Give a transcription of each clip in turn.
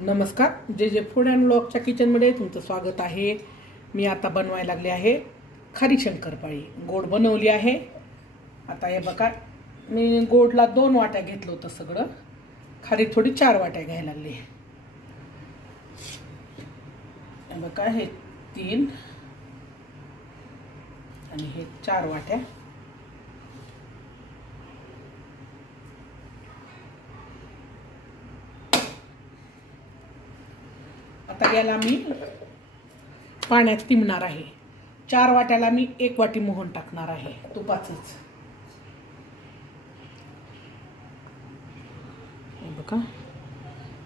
नमस्कार, जे जे फूड अँड ब्लॉगच्या किचनमध्ये तुमचं स्वागत आहे। मी आता बनवायला लागले आहे खारी शंकरपाळी। गोड बनवली आहे। आता हे बघा, मी गोडला 2 वाट्या घेतलं होतं सगळं, खारी थोडी 4 वाट्या घ्यायला लागली। हे बघा, हे 3 आणि हे 4 वाट्या। आता याला मी पाण्यात तिंबणार आहे। 4 वाट्याला मी 1 वाटी मोहन टाकणार आहे तुपाचंच। हे बघा,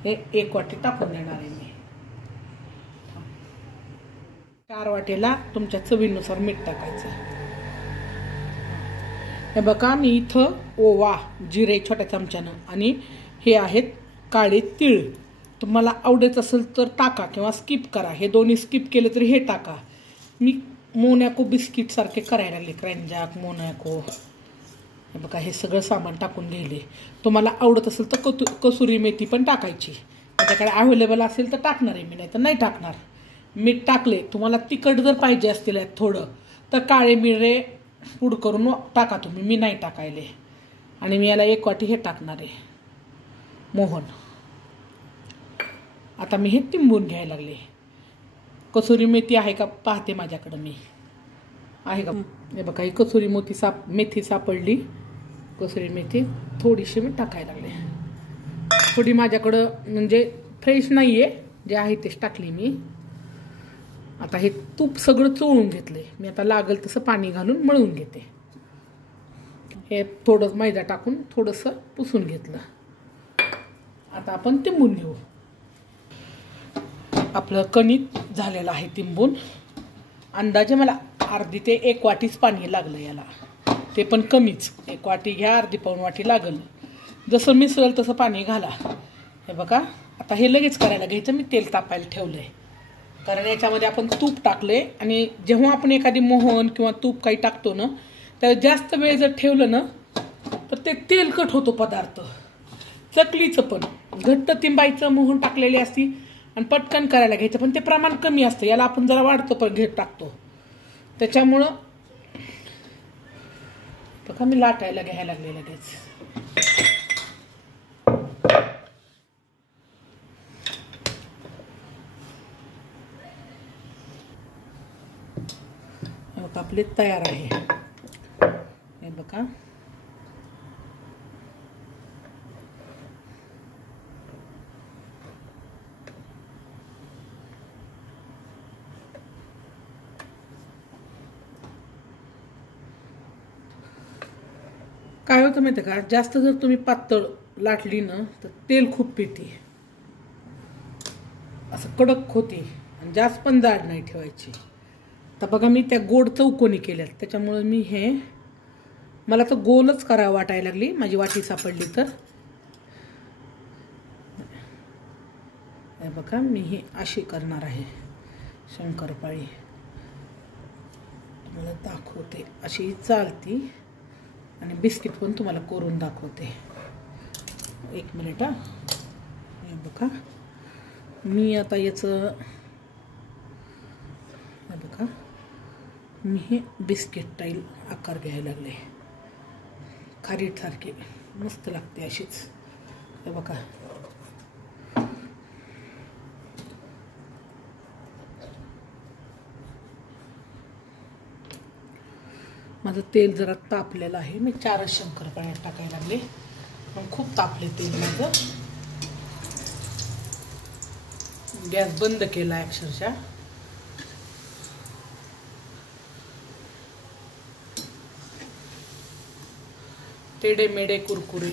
हे 1 वाटी टाकून देणार आहे मी। 4 वाट्याला तुमच्या चवीनुसार मीठ टाकायचं। हे बघा, मी इथं ओवा, जिरे छोट्या चमच्यानं आणि हे आहेत काळे तीळ। तुम्हाला आवडत असेल तर टाका किंवा स्किप करा। हे दोन्ही स्किप केले तरी हे टाका। मी मोनॅको बिस्किट सारखे करायला लागले, क्रॅनजॅक, मोनॅको। हे बघा, हे सगळं सामान टाकून घ्यायले। तुम्हाला आवडत असेल तर कसुरी मेथी पण टाकायची। माझ्याकडे अवेलेबल असेल तर टाकणार आहे मी, नाही तर नाही टाकणार। मीठ टाकले। तुम्हाला तिखट जर पाहिजे असतील थोडं तर काळे मिरे पूड करून टाका तुम्ही, मी नाही टाकायले। आणि मी याला 1 वाटी हे टाकणार आहे मोहन। आता मी हे तिंबून घ्यायला लागले। कसुरी मेथी आहे का पाहते माझ्याकडे, मी आहे का। हे बघा, ही कसुरी मेथी सापडली। कसुरी मेथी थोडीशी मी टाकायला लागले। थोडी माझ्याकडं म्हणजे फ्रेश नाही आहे, जे आहे तेच टाकली मी। आता हे तूप सगळं चोळून घेतले मी। आता लागेल तसं पाणी घालून मळून घेते। हे थोडं मैदा टाकून थोडंसं पुसून घेतलं। आता आपण तिंबून घेऊ। आपलं कणिक झालेलं आहे तिंबून। अंदाजे मला अर्धी ते 1 वाटीच पाणी लागलं याला, ते पण कमीच। 1 वाटी घ्या, अर्धी पाऊण वाटी लागल। जसं मिसळेल तसं पाणी घाला। हे बघा, आता हे लगेच करायला घ्यायचं। मी तेल तापायला ठेवलंय, कारण याच्यामध्ये आपण तूप टाकले। आणि जेव्हा आपण एखादी मोहन किंवा तूप काही टाकतो ना, त्याला जास्त वेळ जर ठेवलं ना तर ते तेलकट होतो पदार्थ। चकलीचं पण घट्ट तिंबायचं, मोहन टाकलेली असती आणि पटकन करायला घ्यायचं, पण ते प्रमाण कमी असतं। याला आपण जरा वाढतो पण टाकतो, त्याच्यामुळं बघा मी लाटायला घ्यायला लागले लगेच। आपले तयार आहे। हे बघा, काय होतं माहिती का, जास्त जर तुम्ही पातळ लाटली ना तर तेल खूप पिते, असं कडक होते। आणि जास्त पण जाड नाही ठेवायची। तर बघा, मी त्या गोड चौकोनी केल्यात, त्याच्यामुळे मी हे मला तर गोलच करावं वाटायला लागली। माझी वाटी सापडली तर हे बघा, मी हे अशी करणार आहे शंकरपाळी। तुम्हाला दाखवते, अशी चालती। आणि बिस्किट पण तुम्हाला करून दाखवते। 1 मिनिट हा। हे बघा, मी आता याचं हे बघा, मी हे बिस्किट टाईल आकार घ्यायला लागले। खारीट सारखी मस्त लागते अशीच। हे बघा, माझं तेल जरा तापलेलं आहे। मी 4 शंकरपाळ्या टाकायला लागले, पण खूप तापले तेल माझं। गॅस बंद केला अक्षरशः। टेडे मेडे कुरकुरे।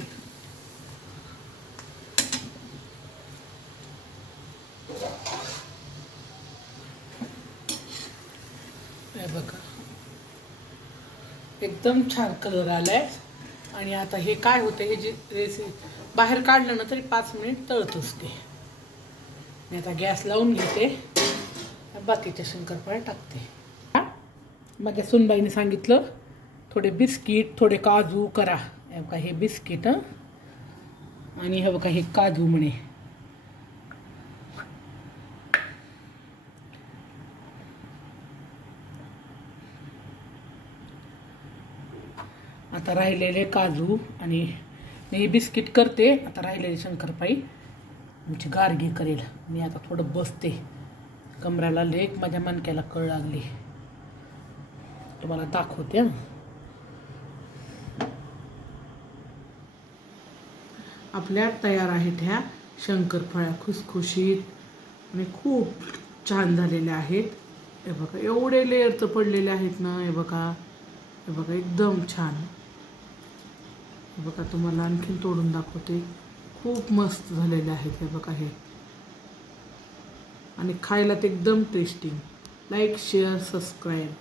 हे बघा, एकदम छान कलर आलाय। आणि आता हे काय होते, हे जी रेसिपी बाहेर काढलं ना तरी 5 मिनिट तळतच ते। मी आता गॅस लावून घेते, बाकीच्या शंकरपाळ्या टाकते। माझ्या सुनबाईने सांगितलं थोडे बिस्किट, थोडे काजू करा। हे बघा, हे बिस्किट आणि हे बघा, हे काजू म्हणे। आता राहिलेले काजू आणि मी बिस्किट करते. आता राहिलेली शंकरपाई आमची गार्गी करेल. मी आता थोडं बसते. कमराला लेक माझ्या मणक्याला कळ लागली. तुम्हाला दाखवते. आपल्या तयार आहेत ह्या शंकरपाळ्या खुसखुशीत आणि खूप छान झालेल्या आहेत. हे बघा एवढे लेअर तर पडलेले आहेत ना. हे बघा एकदम छान. हे बघा तुम्हाला आणखीन तोडून दाखवते. खूप मस्त झालेले आहेत. हे बघा हे आणि खायला ते एकदम टेस्टी. Like share subscribe.